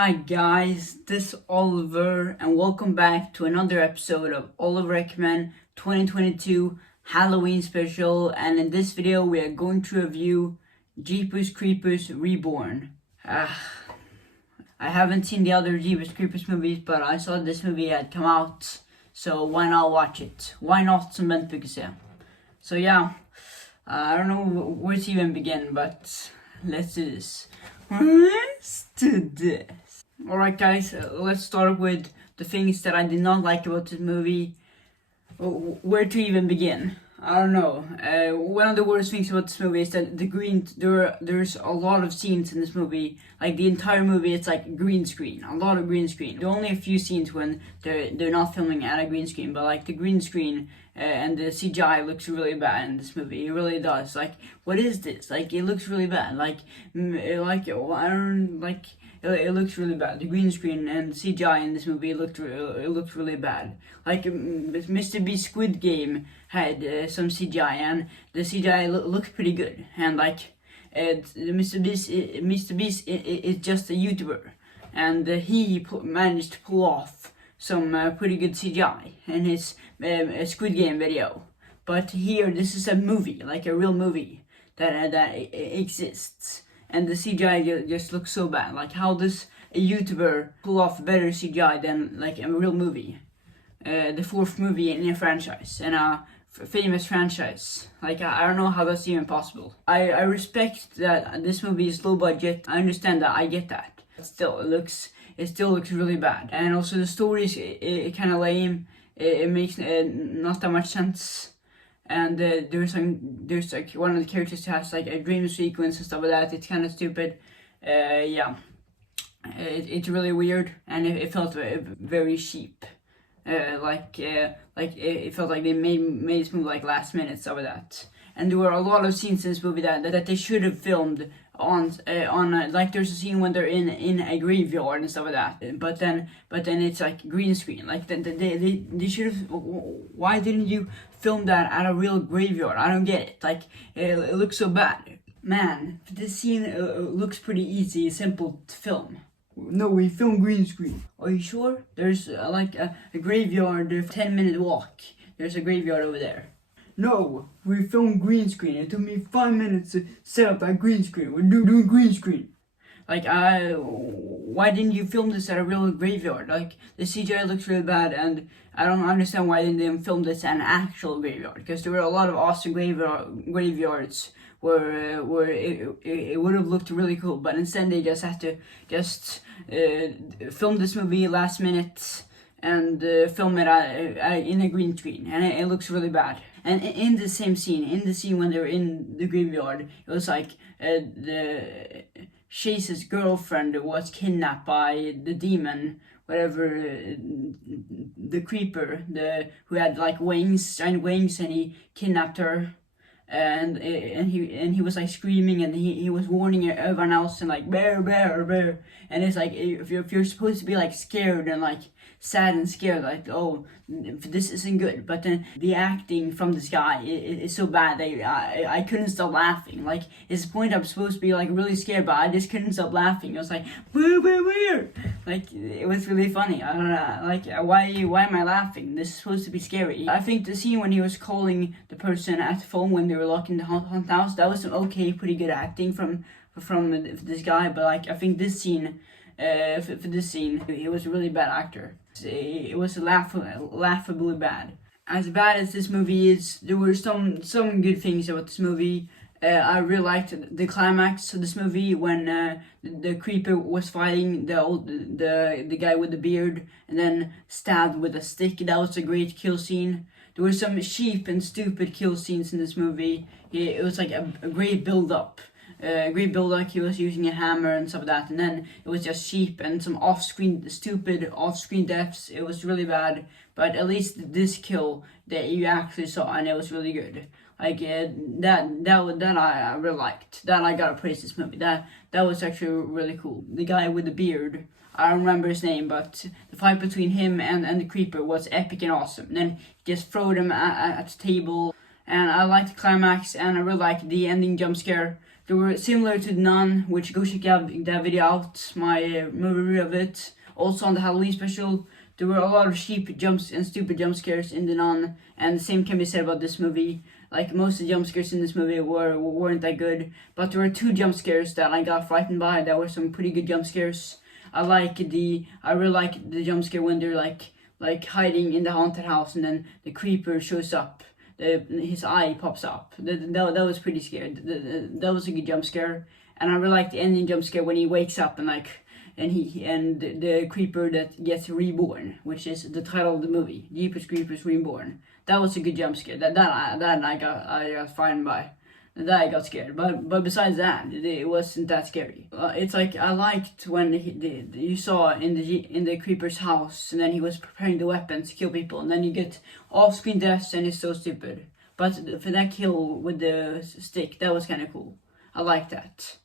Hi guys, this is Oliver and welcome back to another episode of Oliver Ekman 2022 Halloween special, and in this video we are going to review Jeepers Creepers Reborn. I haven't seen the other Jeepers Creepers movies, but I saw this movie had come out, so why not watch it? Why not, som Bent brukar säga. So yeah, I don't know where to even begin, but let's do this. Let's do this. Alright guys, let's start with the things that I did not like about this movie. Where to even begin? I don't know. One of the worst things about this movie is that there's a lot of scenes in this movie. Like the entire movie, it's like green screen, a lot of green screen. There are only a few scenes when they're not filming at a green screen, but like the green screen and the CGI looks really bad in this movie. It really does. Like, what is this? Like, it looks really bad. It looks really bad. The green screen and CGI in this movie looked really bad. Like Mr. Beast Squid Game had some CGI, and the CGI looked pretty good. And like Mr. Beast is just a YouTuber, and he managed to pull off some pretty good CGI in his Squid Game video. But here, this is a movie, like a real movie that exists. And the CGI just looks so bad. Like, how does a YouTuber pull off better CGI than like a real movie? The fourth movie in a franchise, in a famous franchise. Like, I don't know how that's even possible. I respect that this movie is low budget. I understand that. I get that. But still, it still looks really bad. And also the story is kind of lame. It makes not that much sense. And there's like one of the characters has like a dream sequence and stuff like that. It's kind of stupid. Yeah, it's really weird, and it felt very cheap. It felt like they made this movie like last minute, stuff like that. And there were a lot of scenes in this movie that they should have filmed on like there's a scene when they're in a graveyard and stuff like that. But then it's like green screen. Like they should have. Why didn't you film that at a real graveyard? I don't get it. Like it looks so bad. Man, this scene looks pretty easy, simple to film. No, we filmed green screen. Are you sure? There's like a graveyard, 10-minute walk. There's a graveyard over there. No, we filmed green screen. It took me 5 minutes to set up that green screen. We're doing green screen. Like, why didn't you film this at a real graveyard? Like, the CGI looks really bad, and I don't understand why they didn't film this at an actual graveyard. Because there were a lot of awesome graveyards where it would have looked really cool. But instead, they just had to film this movie last minute and film it in a green screen, and it looks really bad. And in the same scene, when they were in the graveyard, it was like Chase's girlfriend was kidnapped by the demon, whatever, the creeper, who had like giant wings, and he kidnapped her. And he was like screaming, and he was warning everyone else, and like bear, and it's like if you're supposed to be like scared and like sad and scared, like, oh, this isn't good, but then the acting from this guy is so bad that I couldn't stop laughing. Like, it's the point I'm supposed to be like really scared, but I just couldn't stop laughing. I was like, weird. Like, it was really funny. I don't know, like, why am I laughing? This is supposed to be scary. I think the scene when he was calling the person at the phone when they were locked in the haunted house, that was some pretty good acting from this guy. But like, I think this scene, for this scene, he was a really bad actor. It was laughably bad. As bad as this movie is, there were some good things about this movie. I really liked the climax of this movie when the creeper was fighting the guy with the beard and then stabbed with a stick. That was a great kill scene. There were some cheap and stupid kill scenes in this movie. It was like a great build-up. He was using a hammer and stuff like that, and then it was just cheap and some stupid off-screen deaths. It was really bad, but at least this kill that you actually saw, and it was really good. Like, that I really liked. That I gotta praise this movie. That was actually really cool. The guy with the beard, I don't remember his name, but the fight between him and the creeper was epic and awesome. And then he just threw him at the table, and I liked the climax, and I really liked the ending jump scare. They were similar to The Nun, which go check out that video out, my movie review of it. Also on the Halloween special, there were a lot of cheap jumps and stupid jump scares in The Nun, and the same can be said about this movie. Like, most of the jump scares in this movie weren't that good, but there were 2 jump scares that I got frightened by. That were some pretty good jump scares. I really like the jump scare when they're like hiding in the haunted house, and then the creeper shows up. His eye pops up. That was pretty scary. That was a good jump scare. And I really like the ending jump scare when he wakes up and the creeper that gets reborn, which is the title of the movie, Jeepers Creepers Reborn. That was a good jump scare. That I got frightened by. That I got scared. But besides that, it wasn't that scary. It's like I liked when you saw in the creeper's house, and then he was preparing the weapons to kill people, and then you get off-screen deaths, and it's so stupid. But for that kill with the stick, that was kind of cool. I liked that.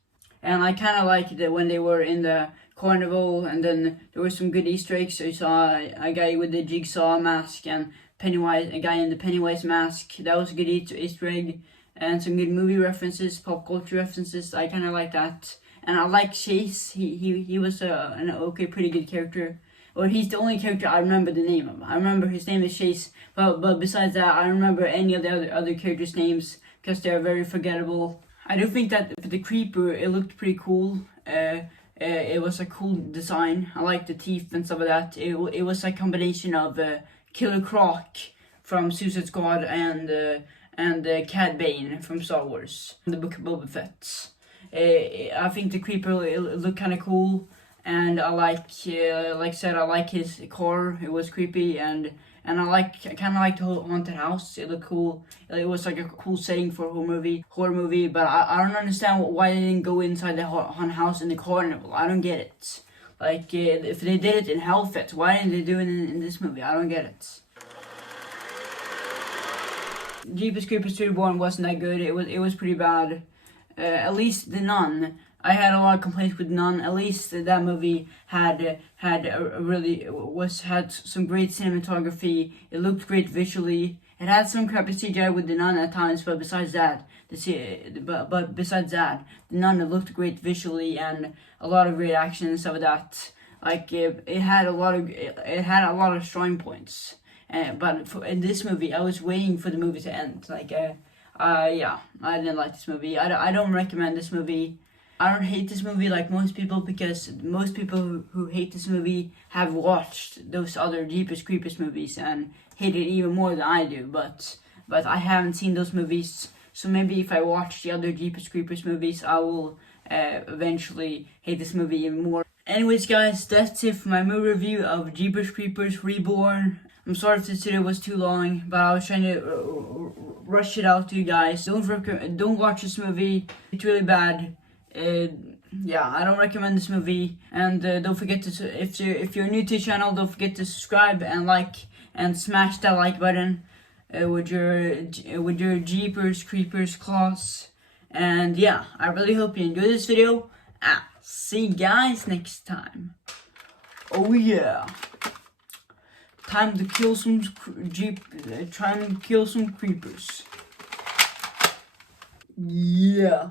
And I kind of liked it when they were in the carnival, and then there were some good Easter eggs. So you saw a guy with the jigsaw mask, and a guy in the Pennywise mask. That was a good Easter egg. And some good movie references, pop culture references. I kind of like that. And I like Chase. He was an okay, pretty good character. Well, he's the only character I remember the name of. I remember his name is Chase. But besides that, I don't remember any of the other characters' names because they're very forgettable. I do think that for the creeper, it looked pretty cool. It was a cool design. I like the teeth and stuff like that. It was a combination of Killer Croc from Suicide Squad and Cad Bane from Star Wars, the Book of Boba Fett. I think the creeper looked kind of cool, and I like I said, I like his car. It was creepy, and I kind of like the whole haunted house. It looked cool. It was like a cool setting for a horror movie. But I don't understand why they didn't go inside the haunted house in the carnival. I don't get it. Like, if they did it in Hellfest, why didn't they do it in this movie? I don't get it. Jeepers Creepers Reborn wasn't that good. It was pretty bad. At least The Nun. I had a lot of complaints with Nun. At least that movie had some great cinematography. It looked great visually. It had some crappy CGI with The Nun at times, but besides that, The Nun looked great visually, and a lot of great action and stuff like that. Like, it had a lot of strong points. But in this movie, I was waiting for the movie to end. I didn't like this movie. I don't recommend this movie. I don't hate this movie like most people, because most people who hate this movie have watched those other Jeepers Creepers movies and hate it even more than I do. But I haven't seen those movies, so maybe if I watch the other Jeepers Creepers movies, I will eventually hate this movie even more. Anyways, guys, that's it for my movie review of Jeepers Creepers Reborn. I'm sorry if this video was too long, but I was trying to rush it out to you guys. Don't watch this movie. It's really bad. Yeah, I don't recommend this movie. And don't forget to, if you're new to the channel, don't forget to subscribe and like and smash that like button with your Jeepers Creepers claws. And yeah, I really hope you enjoyed this video. See you guys next time. Oh yeah. Time to kill some creepers. Yeah.